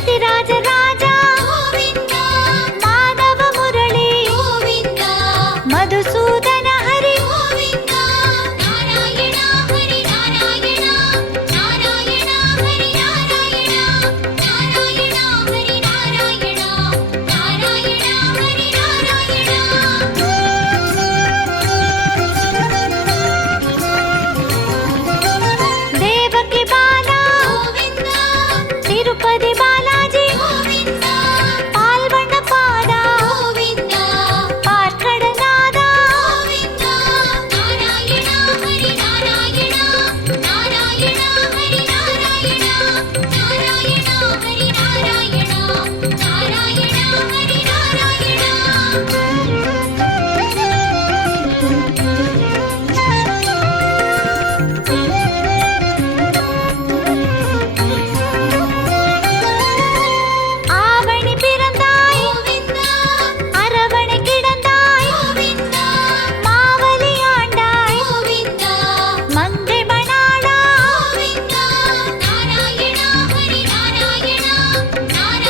यतिराज राजा गोविंदा, माधव मुरली गोविंदा, मधुसूदन हरि गोविंदा, नारायण हरि नारायण, नारायण हरि नारायण, नारायण हरि नारायण, नारायण हरि नारायण। देवकी बाला गोविंदा, तिरुपति बालाजी गोविंदा, पाल्वण्ण पादा गोविंदा, पार्कडनादा गोविंदा, नारायण हरि नारायण, नारायण हरि नारायण, नारायण हरि नारायण, नारायण हरि नारायण। ஆவணி பிறந்தாய் கோவிந்தா, அரவணை கிடந்தாய் கோவிந்தா, மாவலி ஆண்டாய் கோவிந்தா, மங்கை மணாளா கோவிந்தா, நாராயண ஹரி நாராயண, நாராயண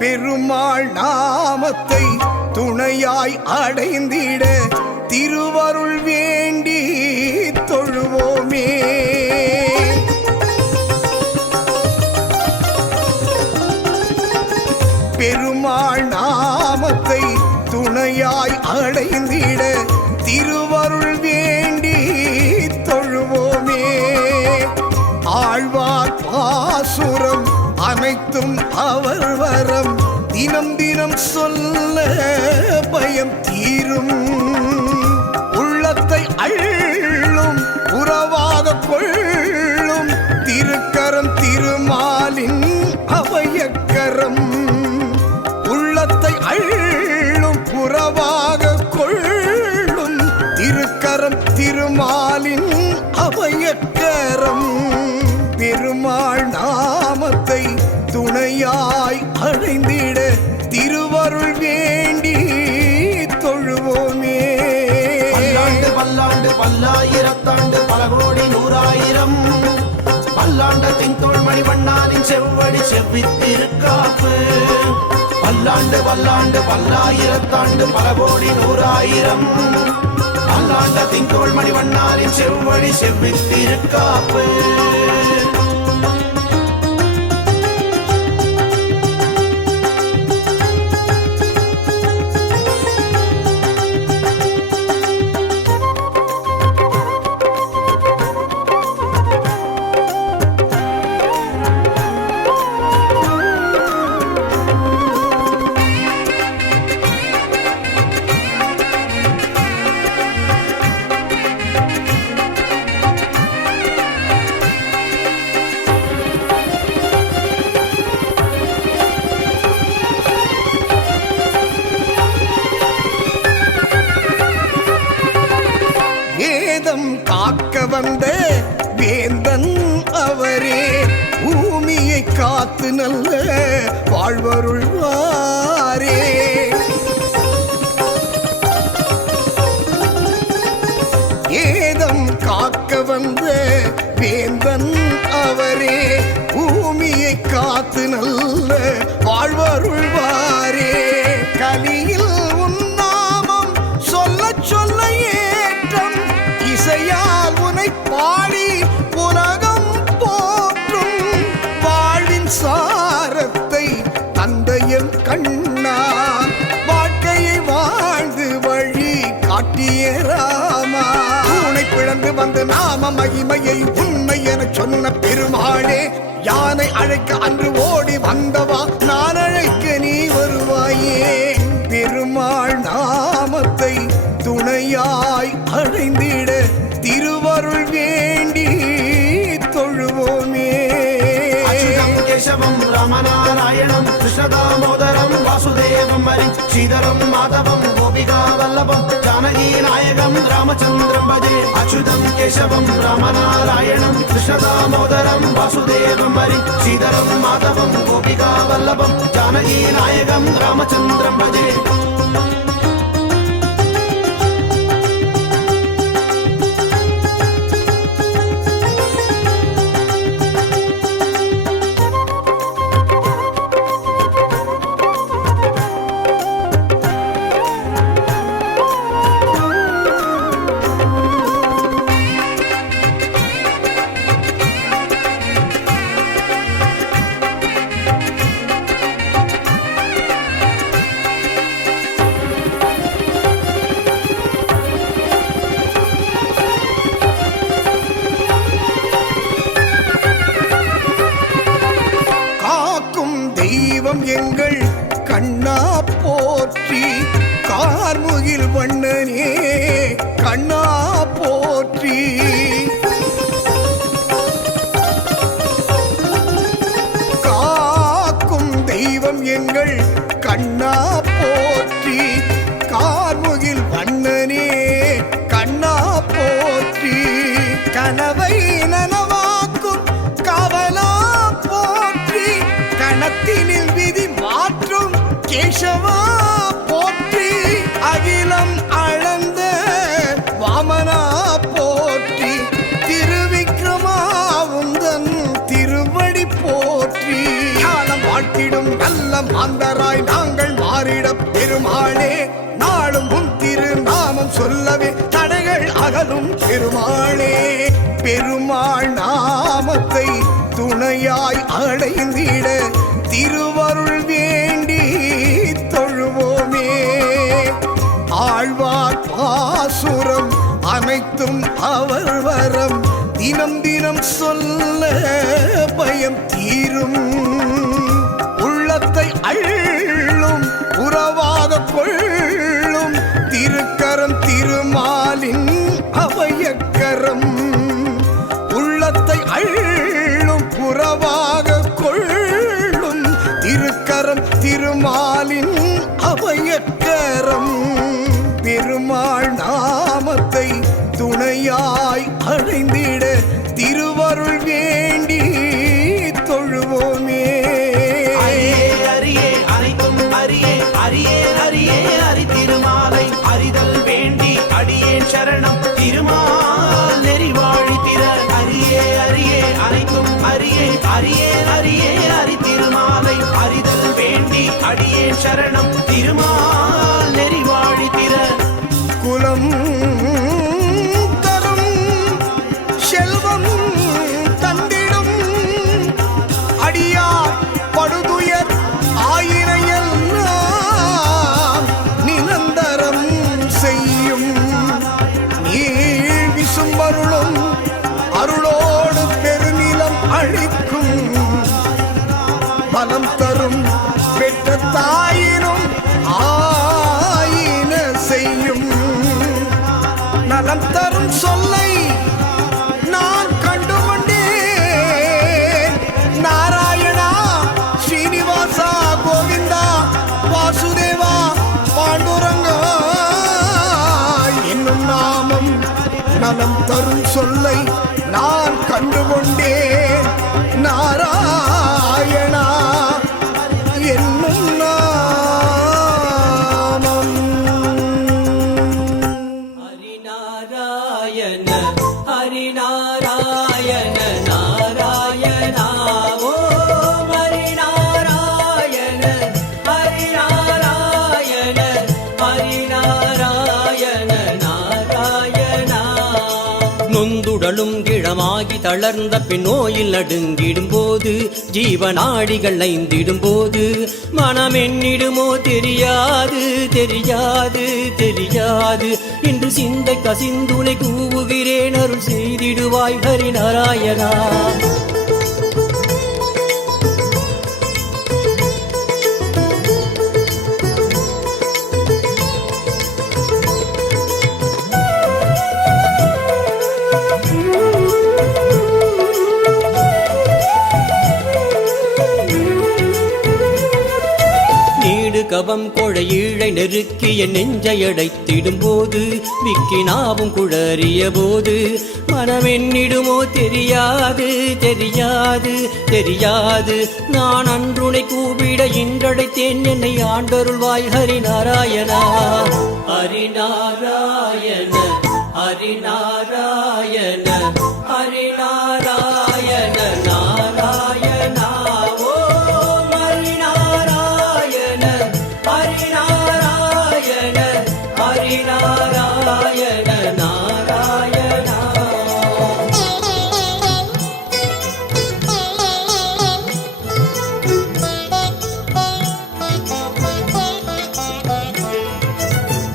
பெருமாள் நாமத்தை துணையாய் அடைந்திட திருவருள் வேண்டி தொழுவோமே. பெருமாள் நாமத்தை துணையாய் அடைந்திட திருவருள் வேண்டி தொழுவோமே. ஆழ்வார் பாசுரம் அனைத்தும் அவர் வரம் தினம் தினம் சொல்ல பயம் தீரும். உள்ளத்தை அள்ளும் உறவாக கொள்ளும் திருக்கரம் திருமாலின் அபயக்கரம். உள்ளத்தை அள்ளும் உறவாக கொள்ளும் திருக்கரம் திருமாலின் அபயக்கரம். பெருமாள் நாமத்தை துணையாய் அடைந்திட திருவருள் வேண்டி தொழுவோமே. பல்லாண்டு பல்லாண்டு பல்லாயிரத்தாண்டு பல கோடி நூறாயிரம் பல்லாண்டத்தின் தோள்மணி வண்ணாரின் செவ்வடி செவ்வித்திருக்காப்பு. பல்லாண்டு பல்லாண்டு பல்லாயிரத்தாண்டு பல கோடி நூறாயிரம் பல்லாண்டத்தின் தோள்மணி வண்ணாரின் செவ்வடி செவ்வித்திருக்காப்பு. வந்த வேந்தன் அவரே பூமியை காத்து நல்ல வாழ்வருள்வாரே. ஏதம் காக்க வந்த வேந்தன் அவரே பூமியை காத்து நல்ல வாழ்வருள்வாரே. கலியில் உன்னாமம் சொல்ல சொல்ல ஏற்றம் இசையால் உனை பாடி உலகம் போற்றும். வாழ்வின் சாரத்தை தந்தையும் கண்ணா வாழ்க்கையை வாழ்ந்து வழி காட்டிய ராமா. உனை பிளந்து வந்து நாம மகிமையை உண்மை என சொன்ன பெருமாளே. யானை அழைக்க அன்று ஓடி வந்தவா நான் அழைக்க நீ வருவாயே. பெருமாள் நாமத்தை துணையாய் அடைந்திட திருவருள் வேண்டி தொழுவோமே. கேசவம் ராமநாராயணம் கிருஷ்ணதாமோதரம் வாசுதேவம் ஹரி ஸ்ரீதரம் மாதவம் கோபிகா வல்லபம் ஜானகி நாயகம் ராமச்சந்திரம் பஜே. அச்சுதம் கேசவம் ராமநாராயணம் கிருஷ்ணதாமோதரம் வாசுதேவம் ஹரி ஸ்ரீதரம் மாதவம் கோபிகா வல்லபம் ஜானகி நாயகம் ராமச்சந்திரம் பஜே. எங்கள் கண்ணா போற்றி கார்முகில் வண்ணனே கண்ணா போற்றி. காக்கும் தெய்வம் எங்கள் கண்ணா போற்றி கார்முகில் வண்ணனே கண்ணா போற்றி. கனவை நனவாக்கும் காவலா போற்றி கணத்தினில் விதி மாற்றும் கேசவா போற்றி. அகிலம் அளந்த வாமனா போற்றி திருவிக்ரமாவுந்தன் திருவடி போற்றி. ஞானம் வாழ்த்திடும் நல்ல மாந்தராய் நாங்கள் மாறிட பெருமாளே. நாளும் உன் திரு நாமம் சொல்லவே தடைகள் அகலும் பெருமாளே. பெருமாள் நாமத்தை துணையாய் அடைந்திட திருவருள் வேண்டி தொழுவோமே. ஆழ்வார் பாசுரம் அனைத்தும் அவர் வரம் தினம் தினம் சொல்ல பயம் தீரும். உள்ளத்தை அள்ளும் உறவாக கொள்ளும் திருக்கரம் திருமாலின் அபயக்கரம். உள்ளத்தை அள்ளும் புறவாக கொள்ளும் திருக்கரம் திருமாலின் அபயக்கரம். பெருமாள் நாமத்தை துணையாய் அடைந்திட திருவருள் வேண்டி தொழுவோமே. அரியே அனைத்தும் அரியே அரியே அரியே அரி திருமாலை அறிதல் வேண்டி அடியேன் சரணம் திருமால் நெறிவாழி திற. அரியே அரியே அனைத்தும் அரியே அரியே அரியே அரி திருமாலை அறிதல் வேண்டி அடியேன் சரணம் திருமால் நெறிவாழி திற. குலம் தரும் செல்வம் தந்திடும் அடியார் படுதுயர் ஆயிரையெல்லாம் நிரந்தரம் செய்யும். நீள் விசும்பருளும் அருளோடு பெருநிலம் அழிக்கும். பலம் தரும் பெற்ற தாயினும் ஆயின செய்யும். நலம் தரும் சொல்லை நான் கண்டுகொண்டேன். நாராயணா ஸ்ரீனிவாசா கோவிந்தா வாசுதேவா பாண்டுரங்கா என்னும் நாமம் நலம் நலம் தரும் சொல்லை நான் கண்டுகொண்டேன். நாராயணா என்னும் நாமம். ஹரிநாராயண ஹரிநாராயண நாராயணா ஓம் ஹரிநாராயண ஹரிநாராயண ஹரிநாராயண நாராயணா. நொந்துடலும் கிழமாகி தளர்ந்த பின் நோயில் நடுங்கிடும் போது, ஜீவநாடிகள் ஐந்திடும் போது, மனம் என்னிடுமோ தெரியாது தெரியாது தெரியாது. இன்று சிந்தை கசிந்துனை கூவுகிறேன், அருள் செய்திடுவாய் ஹரிநாராயணா. கவம் கொழையீழை நெருக்கிய நெஞ்சை அடைத்திடும் போது, விக்கினாவும் குழறிய போது, மனமென்னிடுமோ தெரியாது தெரியாது தெரியாது. நான் அன்றுனை கூப்பிட இன்றடைத்தேன், என்னை ஆண்டருள்வாய் ஹரிநாராயணா. ஹரிநாராயண ஹரிநாராயண ஹரிநாராயண நாராயணா ஓம் ஹரிநாராயண ஹரிநாராயண ஹரிநாராயண நாராயணா.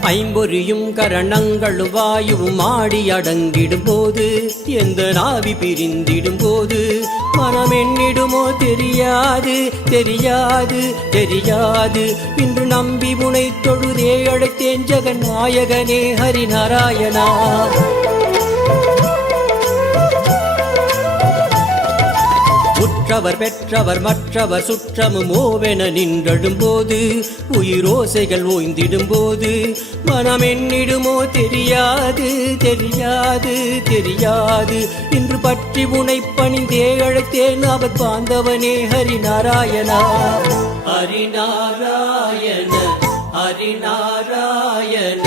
ஐம்பொறியும் கரணங்களும் வாயுவும் ஆடி அடங்கிடும் போது, எந்த நாவி பிரிந்திடும் போது, மனம் என்னிடுமோ தெரியாது தெரியாது தெரியாது. இன்று நம்பி முனை தொழுதே அழைத்தேன் ஜெகநாயகனே ஹரிநாராயணா. உற்றவர் பெற்றவர் மற்றவர் சுற்றமும் ஓவென நின்றடும் போது, உயிரோசைகள் ஓய்ந்திடும் போது, மனம் என்னிடுமோ தெரியாது தெரியாது தெரியாது. இன்று பற்றி உனை பணிந்தே அழைத்தேன், அவர் பாந்தவனே ஹரிநாராயணா. ஹரிநாராயண ஹரிநாராயண